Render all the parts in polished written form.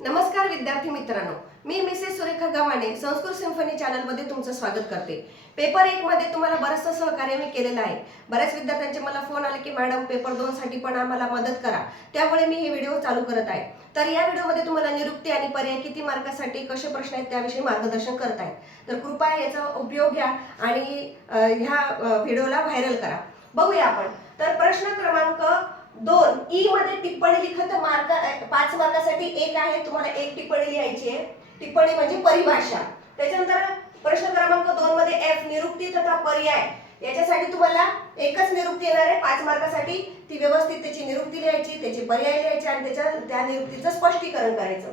नमस्कार विद्यार्थी मित्रांनो, मी मिसेस सुरेखा गव्हाणे संस्कृत सिम्फनी चॅनलमध्ये तुमचं स्वागत करते। पेपर 1 मध्ये तुम्हाला बरंचसं सहकार्य मी केलेलं आहे। बऱ्याच विद्यार्थ्यांचे मला फोन आले की मॅडम पेपर 2 साठी पण आम्हाला मदत करा, त्यामुळे मी हे व्हिडिओ चालू करत आहे। तर या व्हिडिओमध्ये तुम्हाला निरुक्ती आणि पर्याय किती मार्कासाठी कसे प्रश्न आहेत त्याविषयी मार्गदर्शन करत आहे। तर कृपया याचा उपयोग घ्या आणि ह्या व्हिडिओला व्हायरल करा। बघूया आपण। तर प्रश्न क्रमांक 2 ई मध्ये टिप्पणी लिखत मार्क 5 मार्कासाठी एक आहे, तुम्हाला एक टिप्पणी लिहायची आहे। टिप्पणी म्हणजे परिभाषा। त्याच्यानंतर प्रश्न क्रमांक 2 मध्ये एफ निरुक्ती तथा पर्याय, याच्यासाठी तुम्हाला एकच निरुक्ती येणार आहे 5 मार्कासाठी। ती व्यवस्थित त्याची निरुक्ती लिहायची, त्याचे पर्याय लिहायचे आणि त्या निरुक्तीचं स्पष्टीकरण करायचं।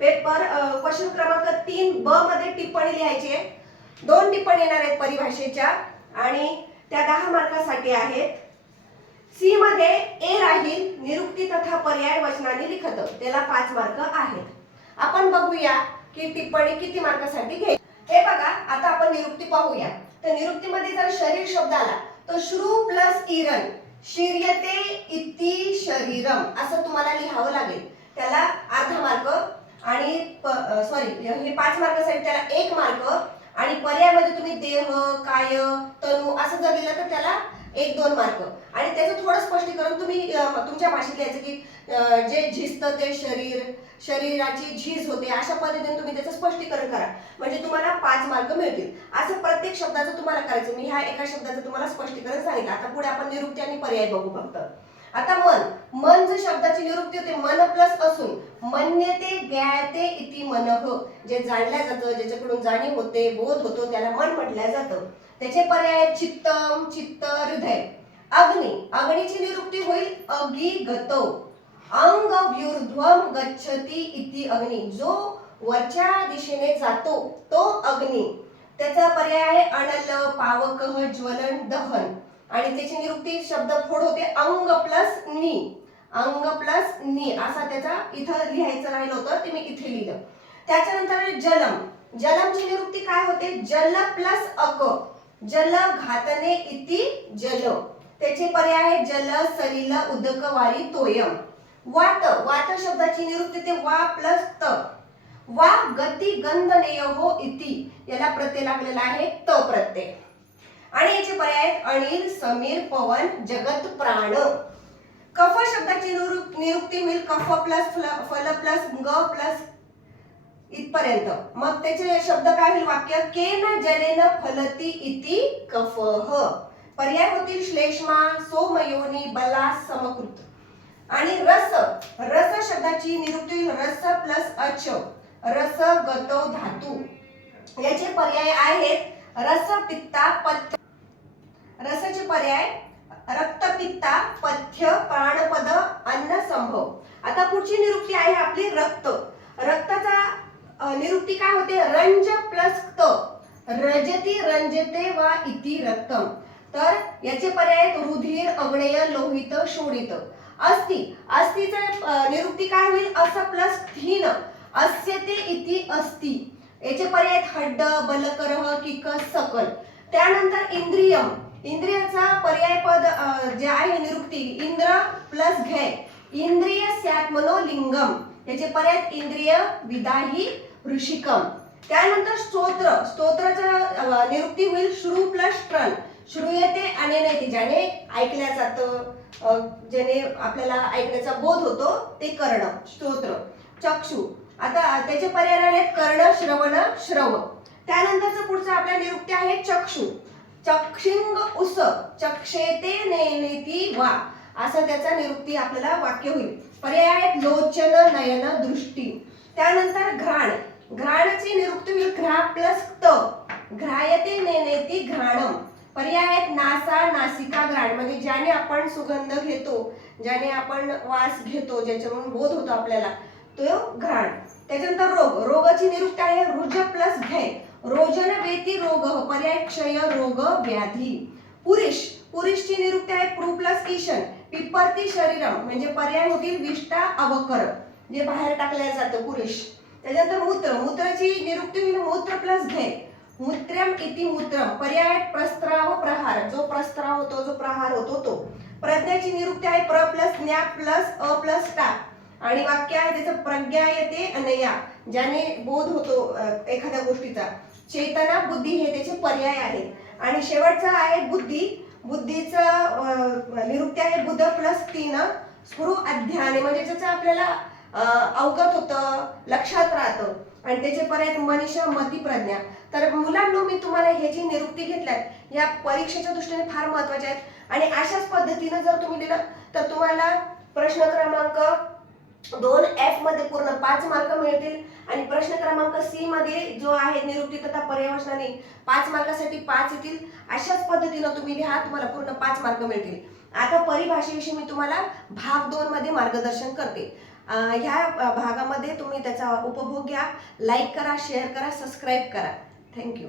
पेपर क्वेश्चन क्रमांक 3 ब मध्ये टिप्पणी लिहायची आहे। 2 टिप्पणी येणार आहेत परिभाषेच्या आणि त्या 10 मार्कासाठी आहेत। सी मध्ये ए राहील निरुक्ती तथा पर्याय वचनाने लिखत, त्याला 5 मार्क आहेत। आपण बघूया की टिप्पणी किती मार्कासाठी घ्यायची। हे बघा, आता आपण निरुक्ती पाहूया। तर निरुक्तीमध्ये जर शरीर शब्द आला तर श्रू प्लस इरण शीर्यते इति शरीरम असं तुम्हाला लिहावं लागेल, त्याला अर्धा मार्क। आणि हे 5 मार्कासाठी त्याला 1 मार्क। आणि पर्यायामध्ये तुम्ही देह, काय, तनु असं जर लिहिलं तर त्याला 1-2 मार्क। आणि त्याचं थोडं स्पष्टीकरण तुम्ही तुमच्या भाषेत लिहायचं की जे झिजतं ते शरीर, शरीराची झीज होते, अशा पद्धतीने तुम्ही त्याचं स्पष्टीकरण करा, म्हणजे तुम्हाला 5 मार्क मिळतील। असं प्रत्येक शब्दाचं तुम्हाला करायचं। मी ह्या एका शब्दाचं तुम्हाला स्पष्टीकरण सांगितलं। आता पुढे आपण निरुक्ती आणि पर्याय बघू फक्त। आता मन जर शब्दाची निरुक्ती होते मन प्लस असून मन्यते ज्ञायते इति मनः, जे जाणल्या जातं, ज्याच्याकडून जाणीव होते, बोध होतो, त्याला मन म्हटलं जातं। त्याचे पर्याय चित्तम चित्त हृदय। अग्नीची निरुक्ती होईल अगिगतो, अंग व्यूर्ध्वम गच्छति इति अग्नि, जो वरच्या दिशेने जातो तो अग्नी। त्याचा पर्याय आहे अनल, पावकः, ज्वलन, दहन। आणि त्याची निरुक्ती शब्द फोड होते अंग प्लस नी असा त्याचा इथं लिहायचं राहिलं होतं, ते मी इथे लिहिलं। त्याच्यानंतर जलमची निरुक्ती काय होते जल प्लस अक, जल घातने इति जल। त्याचे पर्याय आहे जल, सलिल, उदक, वारी, तोयम। वात शब्दाची निरुक्ती ते वा प्लस त, वा गती गंधनेयो इति, याला प्रत्यय लागलेला आहे त प्रत्यय। आणि याचे पर्याय आहेत अनिल, समीर, पवन, जगत, प्राण। कफ शब्दाची निरुक्ती होईल कफ प्लस फल प्लस ग प्लस इथपर्यंत। मग त्याचे शब्द काय होईल वाक्य केन जलेन फलती इति कफः। पर्याय होतील श्लेष्मा, सोमयोनी, बला, समकृत। आणि रस शब्दाची निरुक्ती होईल रस प्लस अच, रस, गतो, धातू। याचे पर्याय आहेत रस, पित्ता, पथ्य। रसाचे पर्याय रक्त, पित्ता, पथ्य, प्राणपद, अन्न, संभव। आता पुढची निरुक्ती आहे आपली रक्ताचा निरुक्ती काय होते रंज प्लस त, रजती, रंजते वा इति रक्तम। तर याचे पर्याय आहेत रुधिर, अग्नेय, लोहित, शोणित। अस्थिचं निरुक्ती काय होईल अस प्लस थीन, अस्यते इति अस्ति। याचे पर्याय आहेत हड्ड, बलकरह, किकस, सकल। त्यानंतर इंद्रियाचा पर्याय पद जे आहे निरुक्ती इंद्र प्लस घय, इंद्रिय स्यात्मनो लिंगम। याचे पर्याय इंद्रिय, विदाही, ऋषिकम। त्यानंतर स्तोत्राचा निरुक्ती होईल श्रू प्लस ट्रन, श्रूयते अनेनैति, ज्याने ऐकल्या जातं, ज्याने आपल्याला ऐकण्याचा बोध होतो ते कर्ण, स्तोत्र। चक्षु, आता त्याचे पर्याय आहेत कर्ण, श्रवण, श्रव। त्यानंतरचं पुढचं आपल्या निरुक्ती आहे चक्षु, चक्षिंग उस, चक्षेते नेनेति वा, असं त्याचा निरुक्ती आपल्याला वाक्य होईल। पर्याय आहेत लोचन, नयन, दृष्टी। त्यानंतर घ्राणची निरुक्ती होईल घ्रा प्लस त, घ्रायते नेनेति घ्राणम। पर्याय आहेत नासा, नासिका, घ्राण, म्हणजे ज्याने आपण सुगंध घेतो, ज्याने आपण वास घेतो, ज्याच्यामुळे बोध होतो आपल्याला, तो घ्राण। त्याच्यानंतर रोगाची निरुक्ती आहे रुज प्लस घय, रोजन वेती रोग, पर्याय क्षय, रोग, व्याधी। पुरुषची निरुक्ती आहे प्रू प्लस ईशन, पिप्परती शरीरम, म्हणजे पर्याय होतील विष्टा, अवकर, जे बाहेर टाकल्या जातं पुरुष। त्याच्यानंतर मूत्राची निरुक्ती होईल मूत्र प्लस घय, मूत्रम इति मूत्रम। पर्याय प्रस्त्राव, प्रहार, जो प्रस्त्राव होतो, जो प्रहार होतो तो। प्रज्ञाची निरुक्ती आहे प्र प्लस ज्ञा प्लस अ प्लस टा, आणि वाक्य आहे त्याचं प्रज्ञा येते अनया, ज्याने बोध होतो एखाद्या गोष्टीचा. चेतना, बुद्धी हे त्याचे पर्याय आहेत. आणि शेवटचा आहे बुद्धी. बुद्धीचं निरुक्ती आहे बुध प्लस 3 स्फुरु अध्याने, म्हणजे ज्याचं आपल्याला अवगत होतं, लक्षात राहतं. आणि त्याचे पर्याय मनीषा, मती, प्रज्ञा. तर मुलांनो, मी तुम्हाला हे जी निरुक्ती घेतल्यात या परीक्षेच्या दृष्टीने फार महत्वाच्या आहेत. आणि अशाच पद्धतीने जर तुम्ही लिहिलं तर तुम्हाला प्रश्न क्रमांक 2F मध्ये पूर्ण 5 मार्क मिळतील. आणि प्रश्न क्रमांक C मध्ये जो आहे निरुक्ती तथा पर्यायवचनाने 5 मार्कासाठी 5 येतील. अशाच पद्धतीने तुम्ही लिहा, तुम्हाला पूर्ण 5 मार्क मिळतील. आता परिभाषेविषयी मी तुम्हाला भाग 2 मध्ये मार्गदर्शन करते. ह्या भागामध्ये तुम्ही त्याचा उपभोग घ्या. लाईक करा, शेअर करा, सबस्क्राईब करा. थँक्यू.